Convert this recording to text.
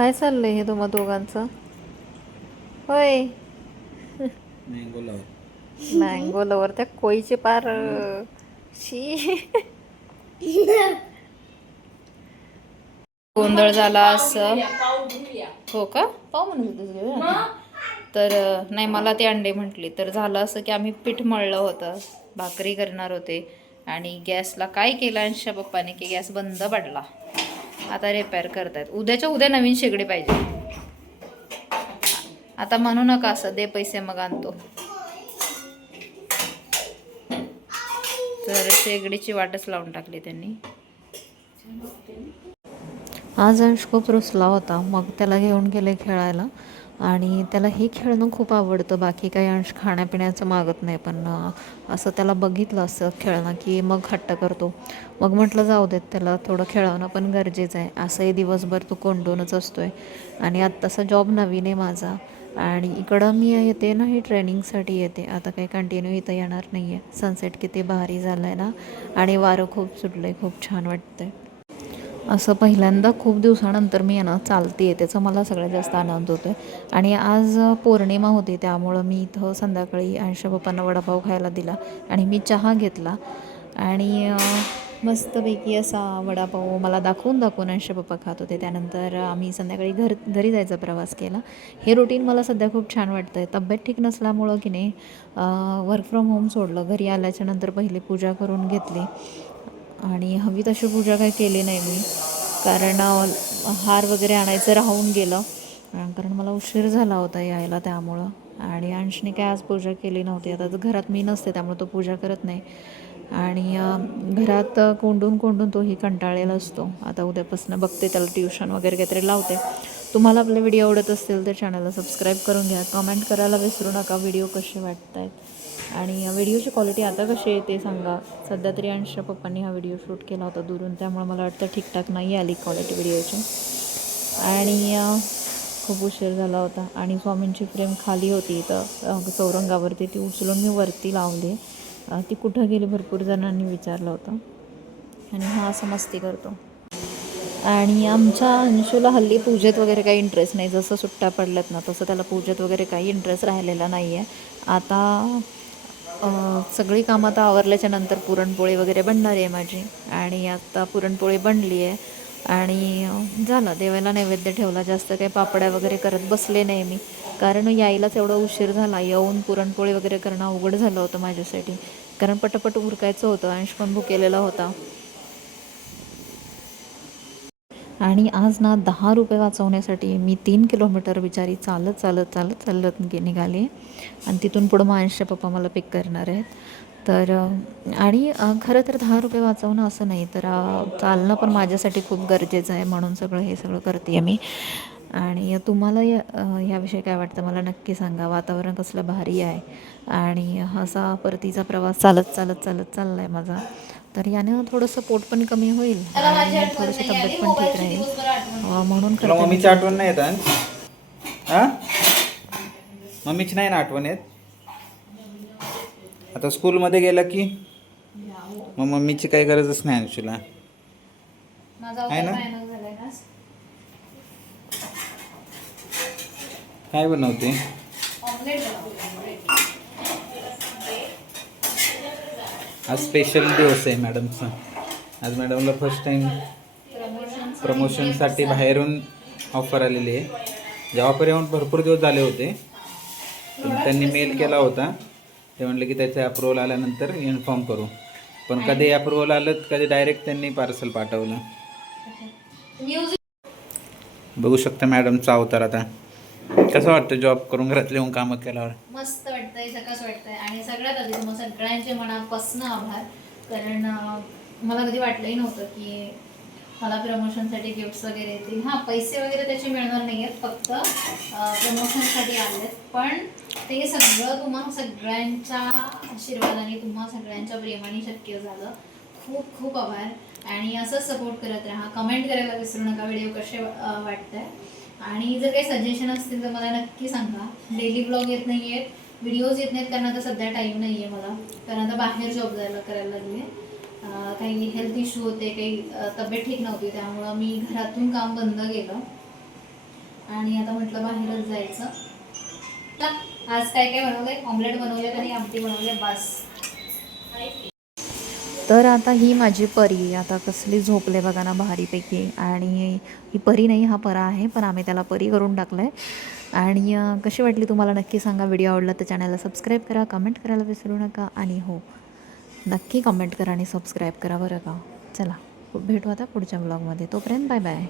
काय चाललंय हे तुम्हा दोघांचं? होय. मँगो लाव मँगो लवर त्या कोईचे पार शी. गोंधळ झाला असं. हो का? पाव म्हणत होतेस गं बे? तर अं, नाही मला ती अंडे म्हटली. तर झालं असं की आम्ही पीठ मळलं होतं. भाकरी करणार होते. आणि गॅसला काय केलं अंशा पप्पाने की गॅस बंद पडला. आता रिपेअर करतायत. उद्याच्या उद्या नवीन शेगडी पाहिजे. आता म्हणू नका असं दे पैसे मग आणतो. तर शेगडीची वाटच लावून टाकली त्यांनी. आज अंश खूप रुसला होता मग त्याला घेऊन गेले खेळायला. आणि त्याला हे खेळणं खूप आवडतं. बाकी काही अंश खाण्यापिण्याचं मागत नाही. पण असं त्याला बघितलं असं खेळणं की मग हट्ट करतो. मग म्हटलं जाऊ देत त्याला थोडं खेळवणं पण गरजेचं आहे. असंही दिवसभर तो कोंडूनच असतो आहे आणि आत्ताचा जॉब नवीन आहे माझा. आणि इकडं मी येते ना ही ट्रेनिंगसाठी येते. आता काही कंटिन्यू इथं येणार नाही आहे सनसेट किती भारी झालं आहे ना. आणि वारं खूप सुटलं आहे खूप छान वाटतं आहे असं पहिल्यांदा खूप दिवसानंतर मी आहे ना चालते आहे त्याचा मला सगळ्यात जास्त आनंद होतो आहे आणि आज पौर्णिमा होती त्यामुळं मी इथं संध्याकाळी अंश पप्पांना वडापाव खायला दिला आणि मी चहा घेतला. आणि मस्तपैकी असा वडापाव मला दाखवून दाखवून अंश पप्पा खात होते. त्यानंतर आम्ही संध्याकाळी घर घरी जायचा प्रवास केला. हे रुटीन मला सध्या खूप छान वाटतं आहे तब्येत ठीक नसल्यामुळं की नाही वर्क फ्रॉम होम सोडलं. घरी आल्याच्यानंतर पहिले पूजा करून घेतली. आणि हवी तशी पूजा काही केली नाही मी. कारण हार वगैरे आणायचं राहून गेलं. कारण मला उशीर झाला होता यायला त्यामुळं. आणि अंशने काय आज पूजा केली नव्हती. आता तर घरात मी नसते त्यामुळे तो पूजा करत नाही. आणि घरात कोंडून कोंडून तोही कंटाळलेला असतो. आता उद्यापासून बघते त्याला ट्युशन वगैरे काहीतरी लावते. तुम्हाला आपले व्हिडिओ आवडत असतील तर चॅनलला सबस्क्राईब करून घ्या. कमेंट करायला विसरू नका. व्हिडिओ कसे वाटत आहेत आणि व्हिडिओची क्वालिटी आता कशी आहे ते सांगा. सध्या तरी अंश पप्पांनी हा व्हिडिओ शूट केला होता दुरून त्यामुळे मला वाटतं ठीकठाक नाही आली क्वालिटी व्हिडिओची. आणि खूप उशीर झाला होता आणि स्वामींची फ्रेम खाली होती तर चौरंगावरती. ती उचलून मी वरती लावली. ती कुठं गेली भरपूर जणांनी विचारलं होतं. आणि हा असं मस्ती करतो. आणि आमच्या अंशूला हल्ली पूजेत वगैरे काही इंटरेस्ट नाही. जसं सुट्ट्या पडल्यात ना तसं त्याला पूजेत वगैरे काही इंटरेस्ट राहिलेला नाही आहे आता सगळी कामं आता आवरल्याच्या नंतर पुरणपोळी वगैरे बनणार आहे माझी. आणि आता पुरणपोळी बनली आहे. आणि झालं. देवाला नैवेद्य ठेवला. जास्त काही पापड्या वगैरे करत बसले नाही मी. कारण यायलाच एवढा उशीर झाला. येऊन पुरणपोळी वगैरे करणं अवघड झालं होतं माझ्यासाठी. कारण पटपट उरकायचं होतं. अंश पण भुकेलेला होता. आणि आज ना दहा रुपये वाचवण्यासाठी मी तीन किलोमीटर बिचारी चालत चालत चालत चालत निघाले. आणि तिथून पुढं माणसच्या पप्पा मला पिक करणार आहेत. तर आणि खरं तर दहा रुपये वाचवणं असं नाही तर चालणं पण माझ्यासाठी खूप गरजेचं आहे म्हणून सगळं हे सगळं करते आहे मी. आणि तुम्हाला या याविषयी काय वाटतं? मला नक्की सांगा. वातावरण कसलं भारी आहे. आणि असा परतीचा प्रवास चालत चालत चालत चालला आहे माझा. तर यानं थोडंसं पोट पण कमी होईल आणि थोडीशी तब्येत पण ठीक राहील. अं, म्हणून तुला करते मी. मम्मीची आठवण नाही येत हा? मम्मीची नाही ना आठवण येत? आता स्कूलमध्ये गेला की मग मम्मीची काही गरजच नाही अंशूला. माझा आहे ना? अवतार भयानक झालाय ना? काय बनवते? ऑमलेट आज स्पेशल दिवस आहे मॅडमचा आज मॅडमला फर्स्ट टाइम प्रमोशनसाठी बाहेरून ऑफर आलेली आहे. जे ऑफर येऊन भरपूर दिवस झाले होते. पण त्यांनी मेल केला होता. ते म्हणले की त्याचे अप्रुव्हल आल्यानंतर इन्फॉर्म करू. पण कधी अप्रुव्हल आलं कधी डायरेक्ट त्यांनी पार्सल पाठवलं. बघू शकता मॅडमचा अवतार आता. कसं वाटतं जॉब करून घरातले येऊन कामं केल्यावर? मस्त वाटतंय सकस वाटतंय. आणि सगळ्यात आधी तुम्हाला सगळ्यांचे मनापासून आभार. कारण अं, मला कधी वाटलंही नव्हतं की मला प्रमोशनसाठी गिफ्ट्स वगैरे येतील. हां पैसे वगैरे त्याचे मिळणार नाही आहेत फक्त प्रमोशनसाठी आले पण ते सगळं तुम्हा सगळ्यांच्या आशीर्वादाने तुम्हा सगळ्यांच्या प्रेमाने शक्य झालं. खूप खूप आभार. आणि असंच सपोर्ट करत राहा. कमेंट करायला विसरू नका. व्हिडिओ कसे अं, वाटताय? आणि जर काही सजेशन असतील तर मला नक्की सांगा. डेली ब्लॉग येत नाही आहेत व्हिडिओज येत नाहीत कारण आता सध्या टाईम नाही आहे मला. कारण आता बाहेर जॉब जायला करायला लागले. काही हेल्थ इश्यू होते काही तब्येत ठीक नव्हती त्यामुळं मी घरातून काम बंद केलं. आणि आता म्हटलं बाहेरच जायचं. ला, आज काय काय बनवलंय? ऑमलेट बनवले आणि आमटी बनवले बस. तर आता ही माझी परी आता कसली झोपले बघा ना भारीपैकी. आणि ही परी नाही हा परा आहे पण आम्ही त्याला परी करून टाकलं आहे आणि कशी वाटली तुम्हाला नक्की सांगा. व्हिडिओ आवडला तर चॅनलला सबस्क्राईब करा कमेंट करायला विसरू नका. आणि हो नक्की कमेंट करा आणि सबस्क्राईब करा बरं का. चला भेटू आता पुढच्या ब्लॉगमध्ये. तोपर्यंत बाय बाय.